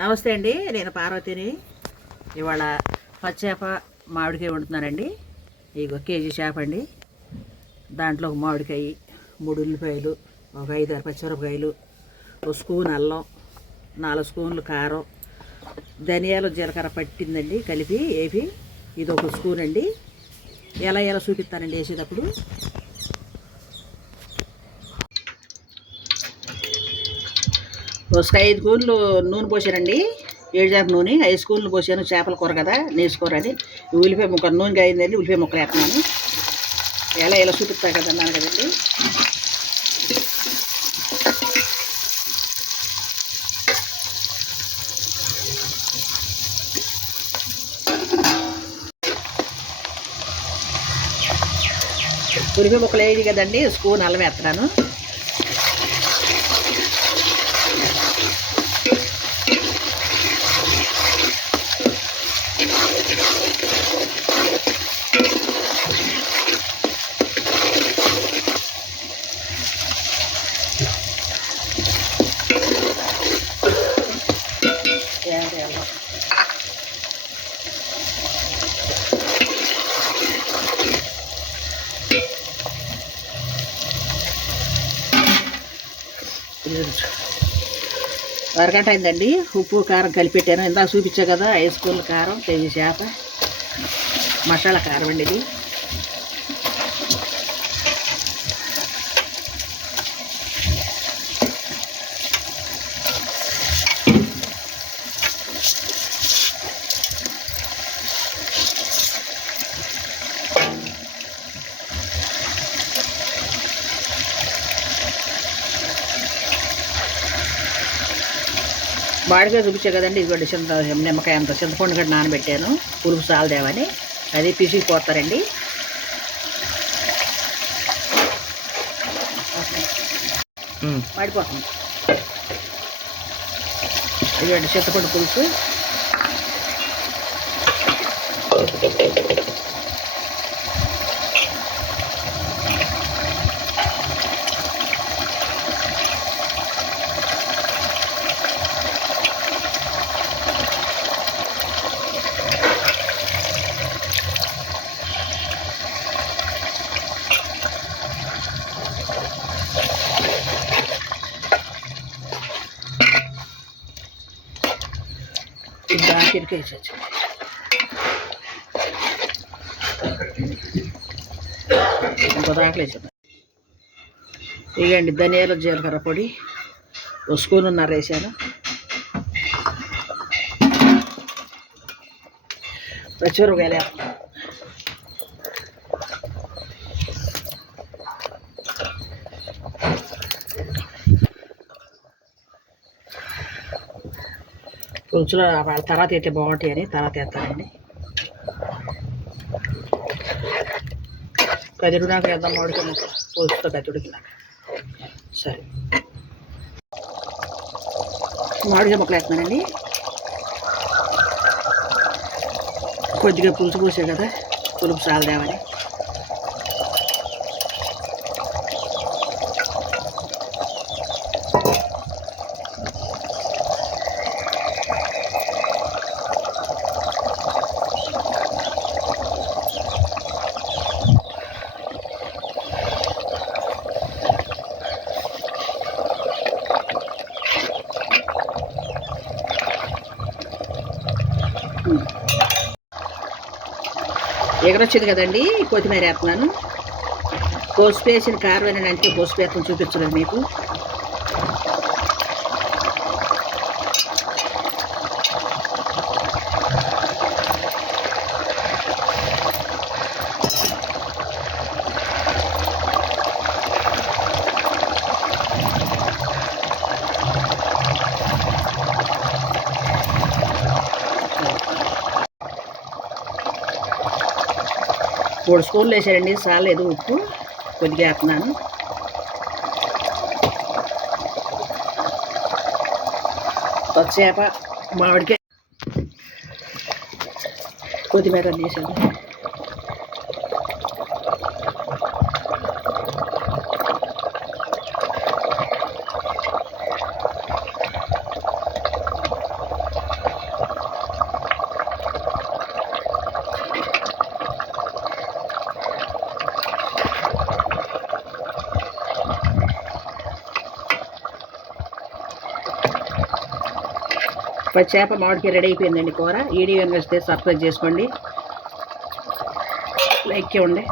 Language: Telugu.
నమస్తే అండి, నేను పార్వతిని. ఇవాళ పచ్చేప మామిడికాయ వండుతున్నానండి. ఇగో కేజీ చేప అండి. దాంట్లో ఒక మామిడికాయ, 3 ఉల్లిపాయలు, ఒక 5-6 పచ్చిమిరపకాయలు, ఒక స్పూన్ అల్లం, 4 స్పూన్లు కారం, ధనియాలు జీలకర్ర పట్టిందండి కలిపి వేపి. ఇది ఒక స్పూన్ అండి. ఎలా చూపిస్తానండి వేసేటప్పుడు. ఒక 5 స్పూన్లు నూనె పోసానండి. ఏడుచేప నూనె 5 స్పూన్లు పోసాను. చేపల కూర కదా, నేసుకోరని. ఉల్లిపాయ ముక్క నూనె అయిందండి. ఉల్లిపాయ ముక్కలు వేస్తున్నాను. ఎలా చూపిస్తా కదా అన్నాను కదండి. ఉల్లిపాయ ముక్కలు వేయదు కదండి, స్పూన్ అల్లం వేస్తున్నాను. అరగంట అయిందండి. ఉప్పు కారం కలిపెట్టాను. ఇందాక చూపించా కదా, 5 స్పూన్ల కారం, కేజీ చేప, మసాలా కారం అండి ఇది. మామిడికాయ చూపించా కదండి. ఇదిగోండి నిమ్మకాయ అంత చింతపండు కూడా నానబెట్టాను, పులుపు చాలదేమని. అది పిసికిపోతారండి. మాడిపోతుంది. ఇదిగోండి చింతపండు పులుసు. ఆఖరికి వేసేసి ఇంకో దాంట్లో వేసేద్దాం. ఇగండి ధనియాల జీలకర్ర పొడి 1 స్పూన్ వేసాను. పచ్చిమిరపకాయలు వేస్తాను. పులుసులో వాళ్ళ తర్వాత అయితే బాగుంటాయి అని తర్వాత వేస్తానండి. కదిరినాక వేద్దాం. మామిడికాయ పులుసుతో కదిరికినాక సరే. మామిడికాయ ముక్కలు వేస్తున్నానండి. కొద్దిగా పులుసు పోసే కదా, పులుపు చాలదేమని. ఎగరొచ్చింది కదండి, కొత్తిమీర వేస్తున్నాను. పసుపు వేసిన కారం అంటే పసుపు వేస్తాను చూపించలేదు మీకు. మూడు స్పూన్లు వేసారండి, చాలేదు ఉప్పు. కొద్దిగా వేస్తున్నాను. పచ్చేప, మామిడికాయ, కొత్తిమీర వేసాను. చేప మామిడికాయ రెడీ అయిపోయిందండి కూర. వీడియో నచ్చితే సబ్స్క్రైబ్ చేసుకోండి, లైక్ ఇవ్వండి.